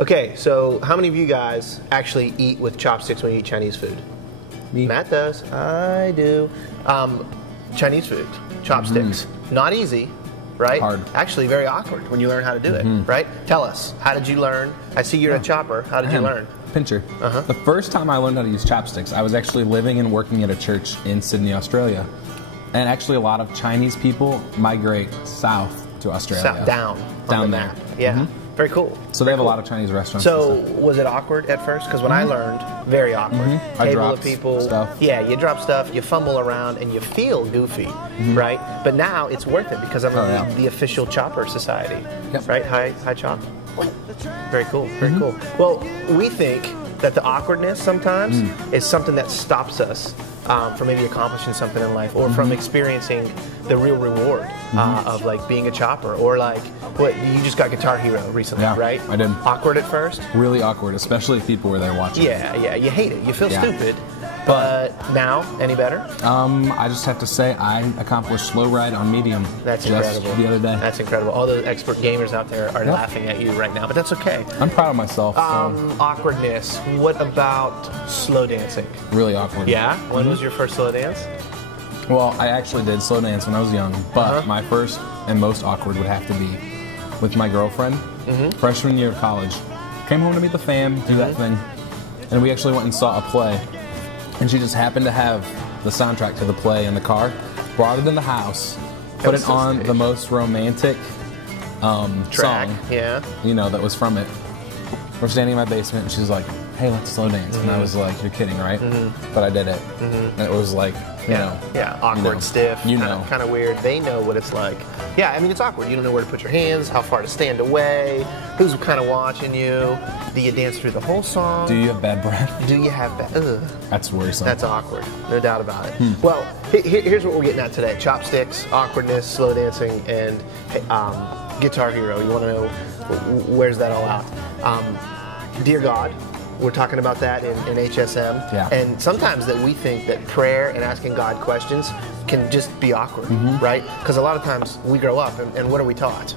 Okay, so how many of you guys actually eat with chopsticks when you eat Chinese food? Me. Matt does. I do. Chinese food, chopsticks. Not easy, right? Hard. Actually, very awkward when you learn how to do it, right? Tell us, how did you learn? I see you're a chopper. How did you learn? Pincher. The first time I learned how to use chopsticks, I was actually living and working at a church in Sydney, Australia. And actually a lot of Chinese people migrate south to Australia. Down Down on the there. map. Yeah. Very cool. So they have a lot of Chinese restaurants. So and stuff. was it awkward at first? Because when I learned, very awkward. I Table dropped of people. stuff. Yeah, you drop stuff, you fumble around, and you feel goofy, right? But now it's worth it because I'm in the official Chopper Society, right? Hi, Chop. Very cool. Very cool. Well, we think that the awkwardness sometimes is something that stops us from maybe accomplishing something in life, or from experiencing the real reward of like being a chopper, or like what you just got Guitar Hero recently, right? I did. Awkward at first. Really awkward, especially if people were there watching. Yeah, you hate it. You feel stupid. But now, any better? I just have to say I accomplished slow ride on medium. That's just incredible. The other day. That's incredible. All those expert gamers out there are laughing at you right now, but that's okay. I'm proud of myself. Awkwardness. What about slow dancing? Really awkward. Yeah? When was your first slow dance? Well, I actually did slow dance when I was young, but my first and most awkward would have to be with my girlfriend, freshman year of college. Came home to meet the fam, do that thing, and we actually went and saw a play. And she just happened to have the soundtrack to the play in the car, brought it in the house, put it on the most romantic Track. song, Yeah. you know, that was from it. We're standing in my basement, and she's like, hey, let's slow dance. And I was like, you're kidding, right? But I did it. And it was like, you know. Yeah, awkward, you know, stiff, you know. kind of weird. They know what it's like. Yeah, I mean, it's awkward. You don't know where to put your hands, how far to stand away, who's kind of watching you. Do you dance through the whole song? Do you have bad breath? Do you have bad? Ugh. That's worrisome. That's awkward, no doubt about it. Well, here's what we're getting at today: chopsticks, awkwardness, slow dancing, and Guitar Hero. You want to know where's that all out? Dear God. We're talking about that in HSM. Yeah. And sometimes that we think that prayer and asking God questions can just be awkward, right? Because a lot of times we grow up and what are we taught?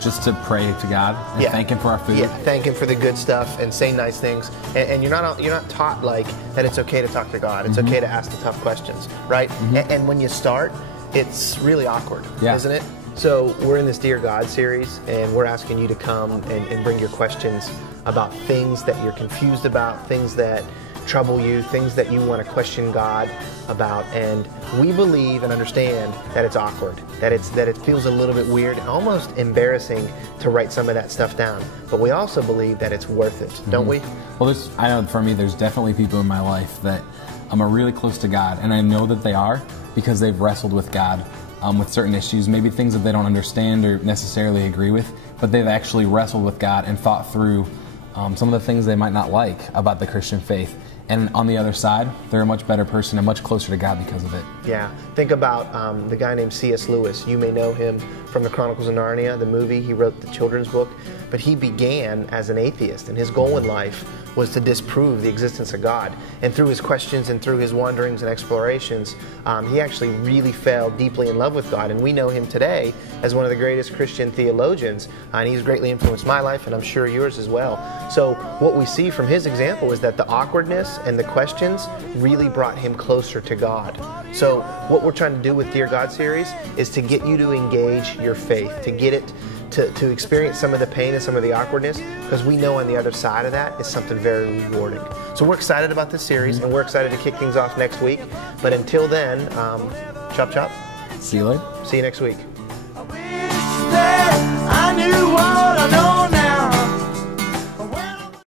Just to pray to God and thank Him for our food. Yeah, thank Him for the good stuff and say nice things. And you're not taught like that it's okay to talk to God. It's okay to ask the tough questions, right? And when you start, it's really awkward, isn't it? So we're in this Dear God series, and we're asking you to come and bring your questions about things that you're confused about, things that trouble you, things that you want to question God about. And we believe and understand that it's awkward, that it feels a little bit weird and almost embarrassing to write some of that stuff down. But we also believe that it's worth it, don't we? Well, I know for me, there's definitely people in my life that are really close to God, and I know that they are because they've wrestled with God. With certain issues, maybe things that they don't understand or necessarily agree with, but they've actually wrestled with God and thought through some of the things they might not like about the Christian faith. And on the other side, they're a much better person and much closer to God because of it. Yeah. Think about the guy named C.S. Lewis. You may know him from the Chronicles of Narnia, the movie. He wrote the children's book. But he began as an atheist, and his goal in life was to disprove the existence of God. And through his questions and through his wanderings and explorations, he actually really fell deeply in love with God. And we know him today as one of the greatest Christian theologians. And he's greatly influenced my life, and I'm sure yours as well. So what we see from his example is that the awkwardness and the questions really brought him closer to God. So what we're trying to do with Dear God series is to get you to engage your faith, to get it to experience some of the pain and some of the awkwardness, because we know on the other side of that is something very rewarding. So we're excited about this series, and we're excited to kick things off next week. But until then, chop chop. See you later. See you next week.